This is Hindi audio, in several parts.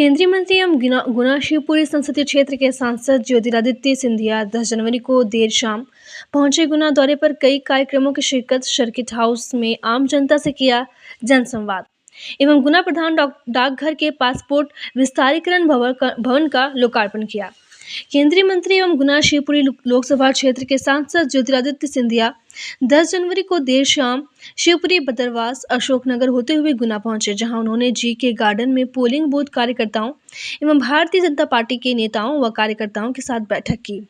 केंद्रीय मंत्री एवं गुना शिवपुरी संसदीय क्षेत्र के सांसद ज्योतिरादित्य सिंधिया 10 जनवरी को देर शाम पहुंचे। गुना दौरे पर कई कार्यक्रमों की शिरकत, सर्किट हाउस में आम जनता से किया जनसंवाद एवं गुना प्रधान डाकघर के पासपोर्ट विस्तारीकरण भवन का लोकार्पण किया। केंद्रीय मंत्री एवं गुना शिवपुरी लोकसभा क्षेत्र के सांसद ज्योतिरादित्य सिंधिया 10 जनवरी को देर शाम शिवपुरी, बदरवास, अशोकनगर होते हुए गुना पहुंचे, जहां उन्होंने जी.के. गार्डन में पोलिंग बूथ कार्यकर्ताओं एवं भारतीय जनता पार्टी के नेताओं व कार्यकर्ताओं के साथ बैठक की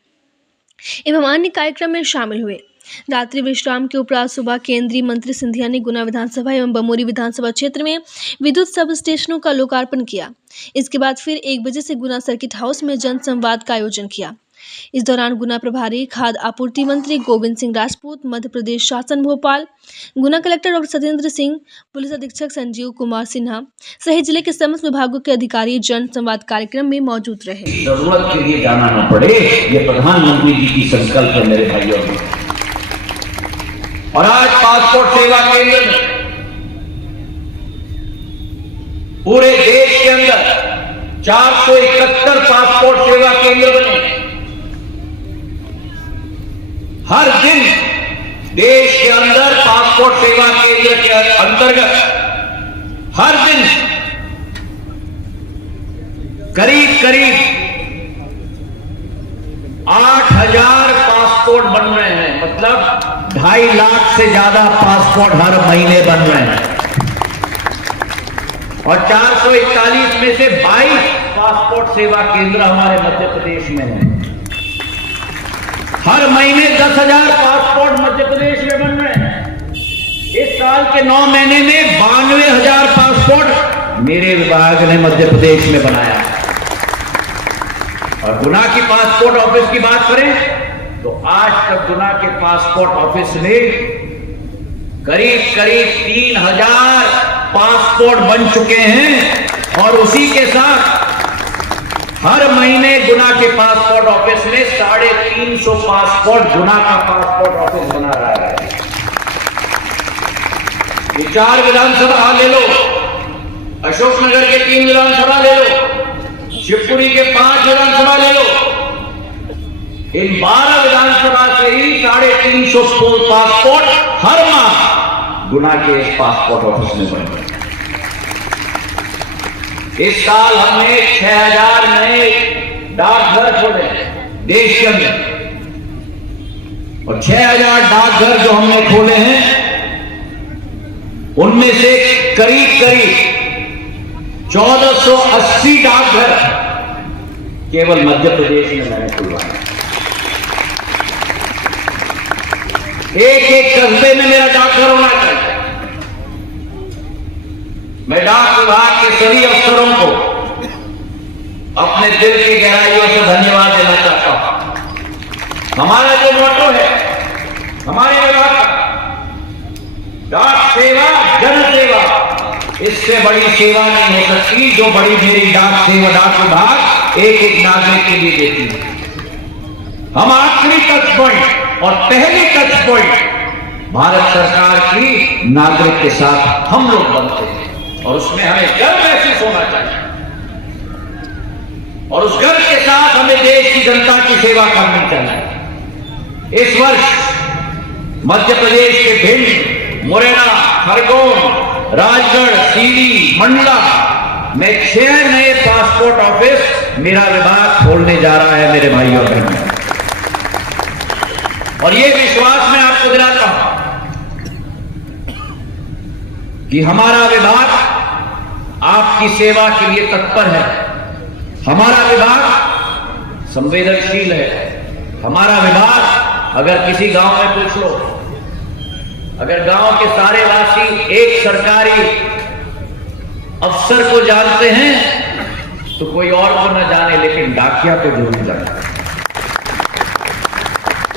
एवं अन्य कार्यक्रम में शामिल हुए। रात्रि विश्राम के उपरांत सुबह केंद्रीय मंत्री सिंधिया ने गुना विधानसभा एवं बमोरी विधानसभा क्षेत्र में विद्युत सब स्टेशनों का लोकार्पण किया। इसके बाद फिर 1 बजे से गुना सर्किट हाउस में जनसंवाद का आयोजन किया। इस दौरान गुना प्रभारी खाद्य आपूर्ति मंत्री गोविंद सिंह राजपूत, मध्य प्रदेश शासन Bhopal, Guna collector doctor Satyendra Singh, police अधीक्षक संजीव कुमार सिन्हा सहित जिले के समस्त विभागों के अधिकारी जन संवाद कार्यक्रम में मौजूद रहे। जरूरत के लिए जाना न पड़े, ये प्रधानमंत्री जी की संकल्प है मेरे भाइयों। और आज पासपोर्ट सेवा केंद्र में पूरे देश के अंदर 471 पासपोर्ट सेवा केंद्र बने। हर दिन देश के अंदर पासपोर्ट सेवा केंद्र के अंतर्गत हर दिन करीब 8,000 पासपोर्ट बन रहे हैं। मतलब 2.5 लाख से ज्यादा पासपोर्ट हर महीने बन रहे हैं और 441 में से 22 पासपोर्ट सेवा केंद्र हमारे मध्य प्रदेश में है। हर महीने 10,000 पासपोर्ट मध्य प्रदेश में बन रहे हैं। इस साल के 9 महीने में 92,000 पासपोर्ट मेरे विभाग ने मध्य प्रदेश में बनाया है। और गुना की पासपोर्ट ऑफिस की बात करें तो आज तक गुना के पासपोर्ट ऑफिस में करीब 3,000 पासपोर्ट बन चुके हैं। और उसी के साथ हर महीने गुना के पासपोर्ट ऑफिस में 350 पासपोर्ट गुना का पासपोर्ट ऑफिस बना रहा है। ये 4 विधानसभा ले लो, अशोकनगर के 3 विधानसभा ले लो, शिवपुरी के 5 विधानसभा ले लो। इन 12 विधानसभा से ही 350 पासपोर्ट हर माह गुना के पासपोर्ट ऑफिस में बन रहे हैं। इस साल हमने 6,000 नए डाकघर खोले देश के अंदर। और 6,000 डाकघर जो हमने खोले हैं उनमें से करीब 1,480 डाकघर केवल मध्य प्रदेश में मैंने खुलवाया। एक कस्बे में मेरा डाकघर होना चाहिए। मैं डाक विभाग के सभी अफसरों को अपने दिल की गहराइयों से धन्यवाद देना चाहता हूं। हमारा जो मोटो है हमारे विभाग का, डाक सेवा जन सेवा, इससे बड़ी सेवा नहीं हो सकती जो बड़ी मेरी डाक विभाग एक नागरिक के लिए देती है। हम आखिरी टच पॉइंट और पहली टच पॉइंट भारत सरकार की नागरिक के साथ हम लोग बनते हैं। और उसमें हमें गर्व महसूस होना चाहिए और उस गर्व के साथ हमें देश की जनता की सेवा करनी चाहिए। इस वर्ष मध्य प्रदेश के भिंड, मुरैना, खरगोन, राजगढ़, सीधी, मंडला में 6 नए पासपोर्ट ऑफिस मेरा विभाग खोलने जा रहा है मेरे भाइयों बहनों। और ये विश्वास मैं आपको दिलाता हूं कि हमारा विभाग आपकी सेवा के लिए तत्पर है। हमारा विभाग संवेदनशील है। हमारा विभाग, अगर किसी गांव में पूछ लो, अगर गांव के सारे वासी एक सरकारी अफसर को जानते हैं तो कोई और को न जाने, लेकिन डाकिया को जरूर जाने।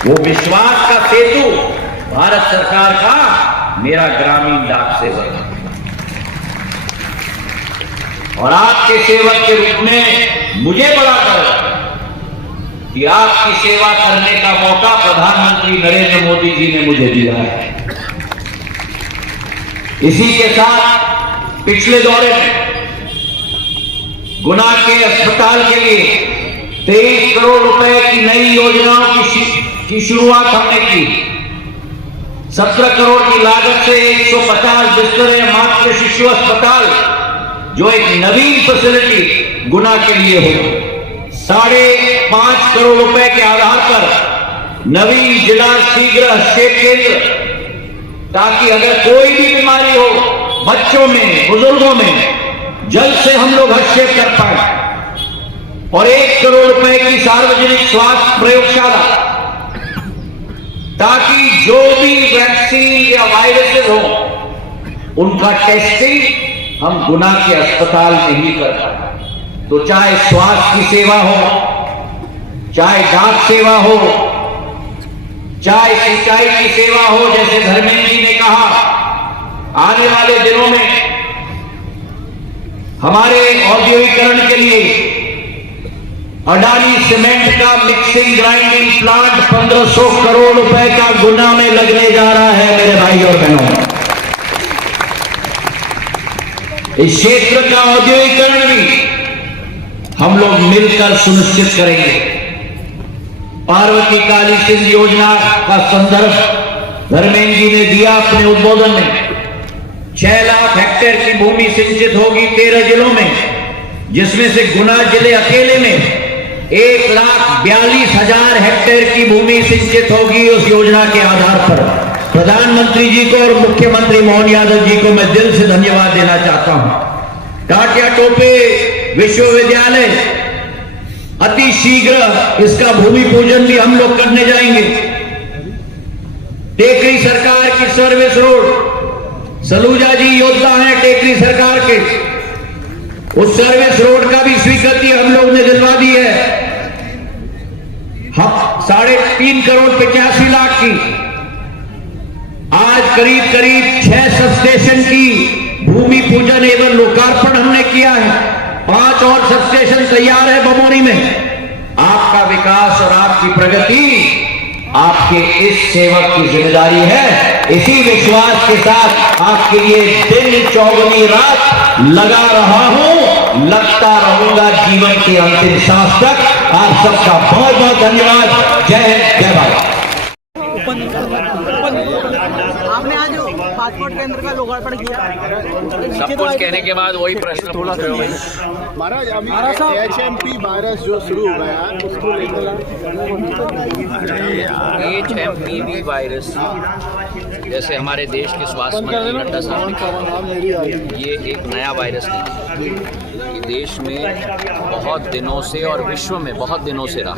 वो विश्वास का सेतु भारत सरकार का मेरा ग्रामीण डाक सेवक है। और आपके सेवक के रूप में मुझे बड़ा गर्व है कि आपकी सेवा करने का मौका प्रधानमंत्री नरेंद्र मोदी जी ने मुझे दिया है। इसी के साथ पिछले दौरे में गुना के अस्पताल के लिए 23 करोड़ रुपए की नई योजनाओं की शुरुआत हमने की। 17 करोड़ की लागत से 150 बिस्तरे मातृ शिशु अस्पताल, जो एक नवीन फैसिलिटी गुना के लिए हो। 5.5 करोड़ रुपए के आधार पर नवीन जिला शीघ्र हस्तक्षेप केंद्र, ताकि अगर कोई भी बीमारी हो बच्चों में, बुजुर्गों में, जल्द से हम लोग हस्तक्षेप कर पाए। और 1 करोड़ रुपए की सार्वजनिक स्वास्थ्य प्रयोगशाला, ताकि जो भी वैक्सीन या वायरसेस हो उनका टेस्टिंग हम गुना के अस्पताल में ही कर पाए। तो चाहे स्वास्थ्य की सेवा हो, चाहे डाक सेवा हो, चाहे सिंचाई की सेवा हो, जैसे धर्मेंद्र जी ने कहा, आने वाले दिनों में हमारे औद्योगिकरण के लिए अडानी सीमेंट का मिक्सिंग ग्राइंडिंग प्लांट 1500 करोड़ रुपए का गुना में लगने जा रहा है। मेरे भाई और बहनों, इस क्षेत्र का औद्योगिकरण भी हम लोग मिलकर सुनिश्चित करेंगे। पार्वती काली सिंध योजना का संदर्भ धर्मेंद्र जी ने दिया अपने उद्बोधन में। 6 लाख हेक्टेयर की भूमि सिंचित होगी 13 जिलों में, जिसमें से गुना जिले अकेले में 1,42,000 हेक्टेयर की भूमि सिंचित होगी। उस योजना के आधार पर प्रधानमंत्री जी को और मुख्यमंत्री मोहन यादव जी को मैं दिल से धन्यवाद देना चाहता हूं। टाटिया टोपे विश्वविद्यालय अति शीघ्र इसका भूमि पूजन भी हम लोग करने जाएंगे। टेकरी सरकार की सर्विस रोड, सलूजा जी योद्धा हैं टेकरी सरकार के, उस सर्विस रोड का भी स्वीकृति हम लोग ने दिलवा दी है। हम 3.5 करोड़ 85 लाख की, आज करीब 6 सबस्टेशन की भूमि पूजन एवं लोकार्पण हमने किया है। 5 और सबस्टेशन तैयार है बमोरी में। आपका विकास और आपकी प्रगति आपके इस सेवक की जिम्मेदारी है। इसी विश्वास के साथ आपके लिए दिन चौगुनी रात लगा रहा हूं, लगता रहूंगा जीवन के अंतिम सांस तक। आप सबका बहुत बहुत धन्यवाद। जय हिंद, जय भारत। आपने आज पासपोर्ट केंद्र का लोकार्पण किया। सब कुछ कहने के बाद वही प्रश्न पूछ रहे हो भाई। महाराज, अभी HMP वायरस जो शुरू हो गया उसको HMPV वायरस, जैसे हमारे देश के स्वास्थ्य मंत्री नड्डा साहब ने कहा, ये एक नया वायरस नहीं है। ये देश में बहुत दिनों से और विश्व में बहुत दिनों से रहा।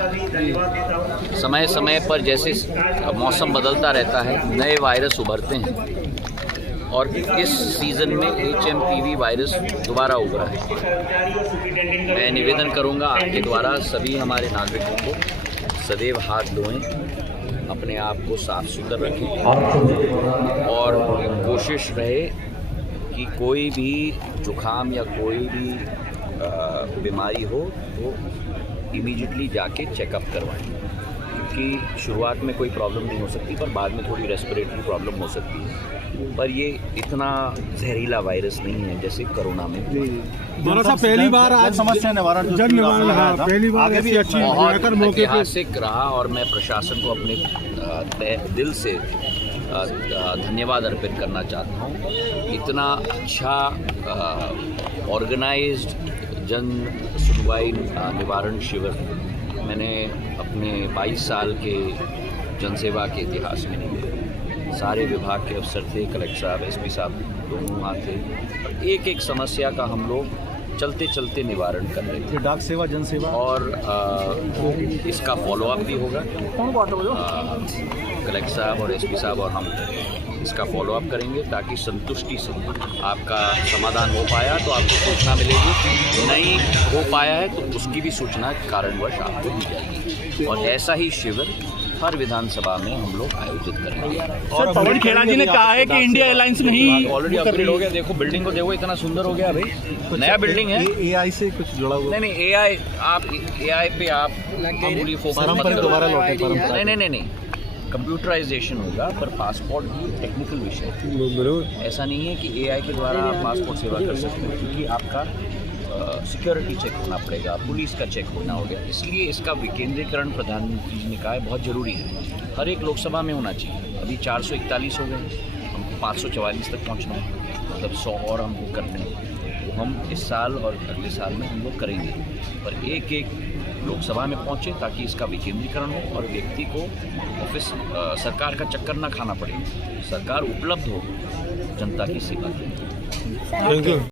समय समय पर जैसे मौसम बदलता रहता है, नए वायरस उभरते हैं, और इस सीज़न में HMPV वायरस दोबारा उभरा है। मैं निवेदन करूंगा आपके द्वारा सभी हमारे नागरिकों को सदैव हाथ धोएं, अपने आप को साफ सुथरा रखें, और कोशिश रहे कि कोई भी जुकाम या कोई भी बीमारी हो तो इमीडिएटली जाके चेकअप करवाएं, क्योंकि शुरुआत में कोई प्रॉब्लम नहीं हो सकती, पर बाद में थोड़ी रेस्पिरेटरी प्रॉब्लम हो सकती है। पर ये इतना जहरीला वायरस नहीं है जैसे कोरोना में। पहली बार आज समस्या निवारण पहली बार ऐसी अच्छी बहुत ऐतिहासिक रहा, और मैं प्रशासन को अपने दिल से धन्यवाद अर्पित करना चाहता हूँ। इतना अच्छा ऑर्गेनाइज्ड जन सुनवाई निवारण शिविर मैंने अपने 22 साल के जनसेवा के इतिहास में नहीं देखा। सारे विभाग के अफसर थे, कलेक्टर साहब, एसपी साहब दोनों वहाँ थे। एक एक समस्या का हम लोग चलते चलते निवारण कर रहे थे। डाक सेवा, जन सेवा, और इसका फॉलोअप भी होगा। कलेक्टर साहब और एसपी साहब और हम इसका फॉलोअप करेंगे, ताकि संतुष्टि से आपका समाधान हो पाया तो आपको सूचना मिलेगी, नहीं हो पाया है तो उसकी भी सूचना कारणवश आपको दी जाएगी। और ऐसा ही शिविर हर विधानसभा में हम लोग आयोजित करेंगे। और पवन खेड़ा जी ने कहा है कि इंडिया एयरलाइंस नहीं ऑलरेडी अपग्रेड हो गया। देखो बिल्डिंग को देखो, इतना सुंदर हो गया भाई, नया बिल्डिंग है। AI से कुछ जुड़ा हुआ? नहीं, AI पे आप मामूली फोकस मत करो। दोबारा लौटे। नहीं, कंप्यूटराइजेशन होगा, पर पासपोर्ट भी टेक्निकल विषय है। ऐसा नहीं है कि AI के द्वारा आप पासपोर्ट सेवा कर सकते हैं, क्योंकि आपका सिक्योरिटी चेक होना पड़ेगा, पुलिस का चेक होना होगा। इसलिए इसका विकेंद्रीकरण प्रधानमंत्री जी ने कहा है बहुत ज़रूरी है, हर एक लोकसभा में होना चाहिए। अभी 441 हो गए, हमको 544 तक पहुंचना है, मतलब 100 और हमको करने हैं। वो हम इस साल और अगले साल में हम लोग करेंगे, पर एक एक लोकसभा में पहुंचे ताकि इसका विकेंद्रीकरण हो और व्यक्ति को ऑफिस सरकार का चक्कर ना खाना पड़े, सरकार उपलब्ध हो जनता की सेवा के लिए। Thank you.